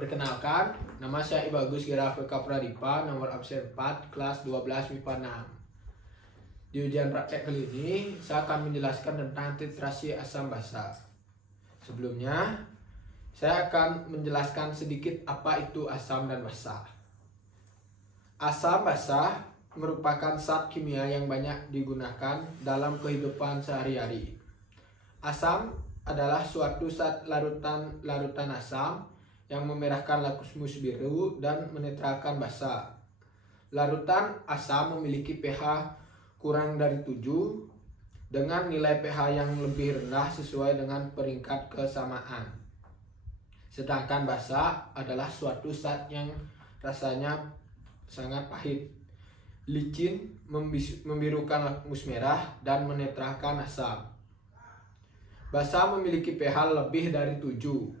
Perkenalkan, nama saya Ibagus Girafika Pradipa, nomor absen 4, kelas 12 MIPA 6. Di ujian praktek kali ini, saya akan menjelaskan tentang titrasi asam basa. Sebelumnya, saya akan menjelaskan sedikit apa itu asam dan basa. Asam basa merupakan zat kimia yang banyak digunakan dalam kehidupan sehari-hari. Asam adalah suatu zat larutan asam yang memerahkan lakmus biru dan menetralkan basa. Larutan asam memiliki pH kurang dari 7 dengan nilai pH yang lebih rendah sesuai dengan peringkat kesamaan. Sedangkan basa adalah suatu zat yang rasanya sangat pahit, licin, membirukan lakmus merah, dan menetralkan asam. Basa memiliki pH lebih dari 7.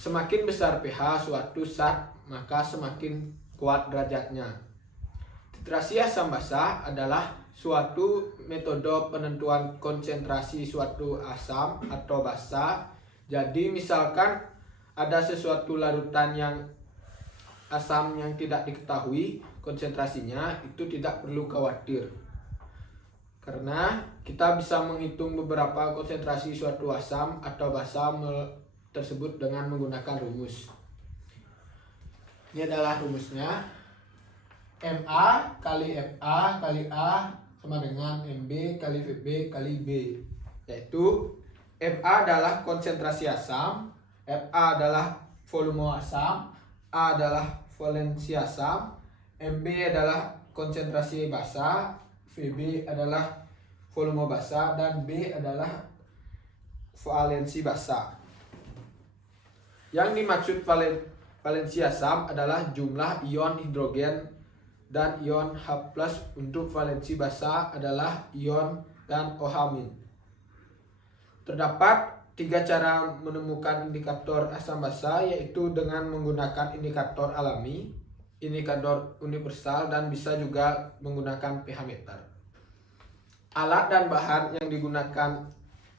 Semakin besar pH suatu zat, maka semakin kuat derajatnya. Titrasi asam basa adalah suatu metode penentuan konsentrasi suatu asam atau basa. Jadi misalkan ada sesuatu larutan yang asam yang tidak diketahui konsentrasinya, itu tidak perlu khawatir. Karena kita bisa menghitung beberapa konsentrasi suatu asam atau basa tersebut dengan menggunakan rumus. Ini adalah rumusnya. Ma kali Fa kali A sama dengan Mb kali Vb kali B. Yaitu Ma adalah konsentrasi asam, Fa adalah volume asam, A adalah valensi asam, Mb adalah konsentrasi basa, Vb adalah volume basa, dan B adalah valensi basa. Yang dimaksud valensi asam adalah jumlah ion hidrogen dan ion H+, untuk valensi basa adalah ion dan OH-. Terdapat 3 cara menemukan indikator asam basa, yaitu dengan menggunakan indikator alami, indikator universal, dan bisa juga menggunakan pH meter. Alat dan bahan yang digunakan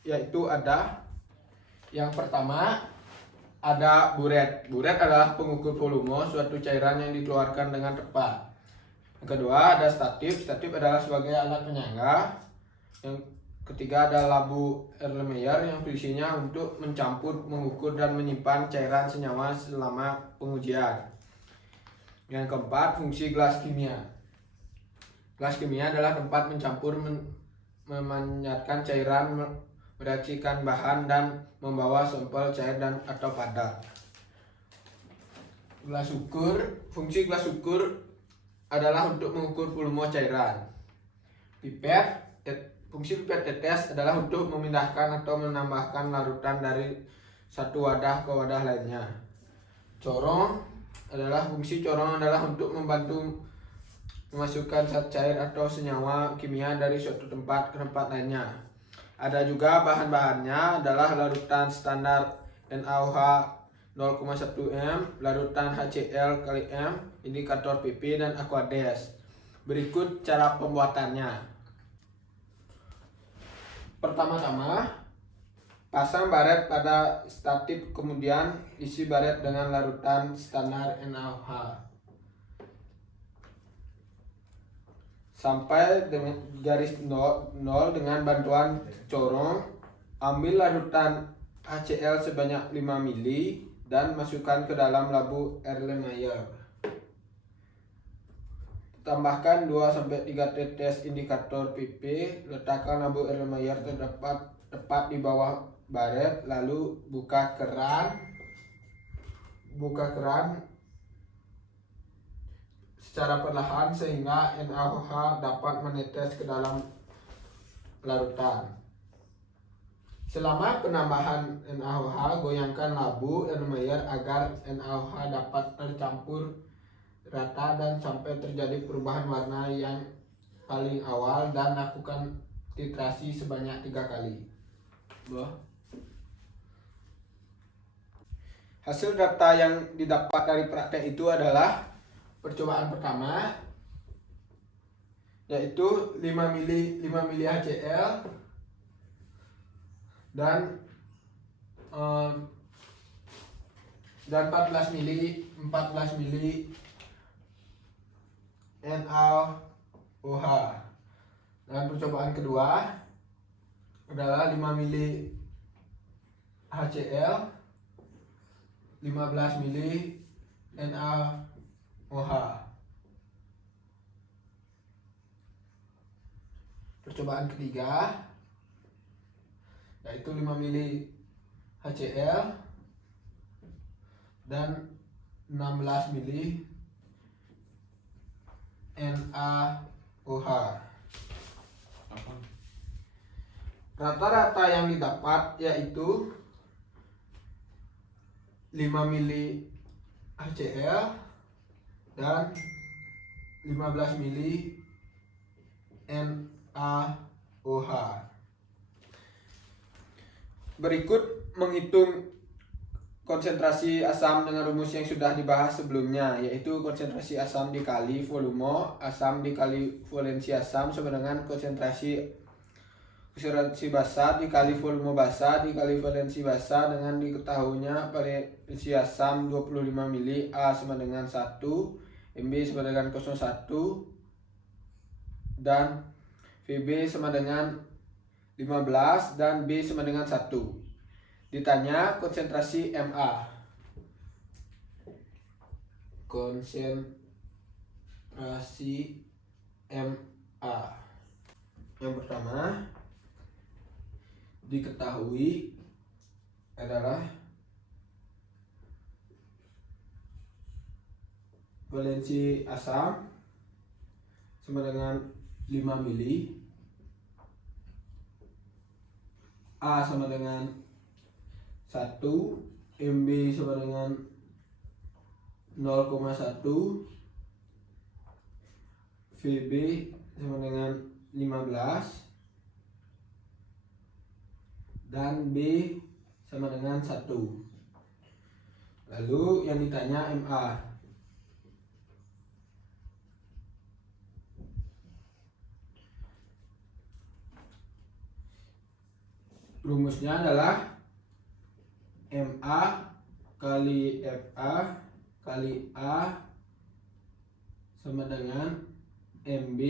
yaitu ada, yang pertama ada buret. Buret adalah pengukur volume suatu cairan yang dikeluarkan dengan tepat. Yang kedua ada statif. Statif adalah sebagai alat penyangga. Yang ketiga ada labu Erlenmeyer yang fungsinya untuk mencampur, mengukur, dan menyimpan cairan senyawa selama pengujian. Yang keempat, fungsi gelas kimia. Gelas kimia adalah tempat mencampur, memanyatkan cairan, mereaksikan bahan, dan membawa sampel cair dan atau padat. Gelas ukur. Fungsi gelas ukur adalah untuk mengukur volume cairan. Pipet. Fungsi pipet tetes adalah untuk memindahkan atau menambahkan larutan dari satu wadah ke wadah lainnya. Corong adalah fungsi corong adalah untuk membantu memasukkan zat cair atau senyawa kimia dari suatu tempat ke tempat lainnya. Ada juga bahan-bahannya adalah larutan standar NaOH 0,1 m, larutan HCl kali m, indikator PP, dan Aquades. Berikut cara pembuatannya. Pertama-tama, pasang baret pada statif, kemudian isi baret dengan larutan standar NaOH sampai dengan garis 0 dengan bantuan corong. Ambil larutan HCl sebanyak 5 ml dan masukkan ke dalam labu Erlenmeyer. Tambahkan 2-3 tetes indikator PP. Letakkan labu Erlenmeyer tepat di bawah baret, lalu buka keran secara perlahan sehingga NaOH dapat menetes ke dalam larutan. Selama penambahan NaOH, goyangkan labu Erlenmeyer agar NaOH dapat tercampur rata dan sampai terjadi perubahan warna yang paling awal, dan lakukan titrasi sebanyak 3 kali. Hasil data yang didapat dari praktek itu adalah percobaan pertama, yaitu 5 mili HCl dan dan 14 mili NaOH. Dan percobaan kedua adalah 5 mili HCl, 15 mili NaOH. Percobaan ketiga yaitu 5 mili HCl dan 16 mili NaOH. Rata-rata yang didapat yaitu 5 mili HCl dan 15 mili NaOH. Berikut menghitung konsentrasi asam dengan rumus yang sudah dibahas sebelumnya, yaitu konsentrasi asam dikali volume asam dikali valensi asam sama dengan konsentrasi basa dikali volume basa dikali valensi basa, dengan diketahuinya valensi asam 25 mili, A sama dengan 1, Mb sama dengan 0,1 dan Vb sama dengan 15 dan B sama dengan 1. Ditanya konsentrasi Ma. Konsentrasi Ma. Yang pertama diketahui adalah valensi asam sama dengan 5 mili, A sama dengan 1, Mb sama dengan 0,1, Vb sama dengan 15 dan B sama dengan 1. Lalu yang ditanya Ma. Rumusnya adalah Ma kali Fa kali A sama dengan Mb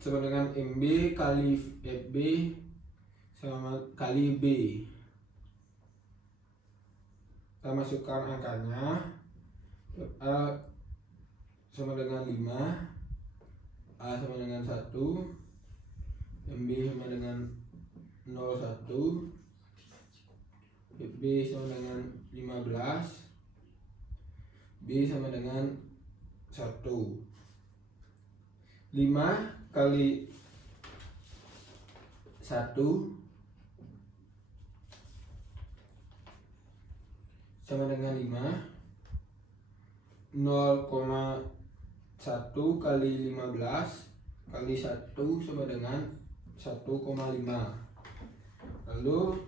sama dengan Mb kali Fb sama kali B. Kita masukkan angkanya. Fa sama dengan 5, A sama dengan 1, Mb sama dengan 0,1, Fb sama dengan 15, B sama dengan 1. 5 kali 1 sama dengan 5, 0,1 kali 15 kali 1 sama dengan 1,5. Lalu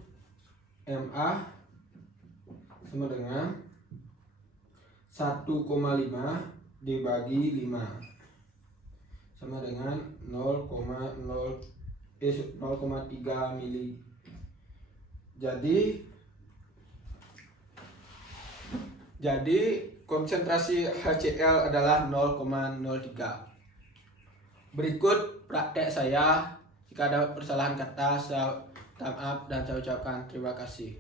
Ma sama dengan 1,5 dibagi 5 sama dengan 0,3 mili. Jadi konsentrasi HCl adalah 0,03. Berikut praktek saya. Jika ada kesalahan kata, saya minta maaf dan saya ucapkan terima kasih.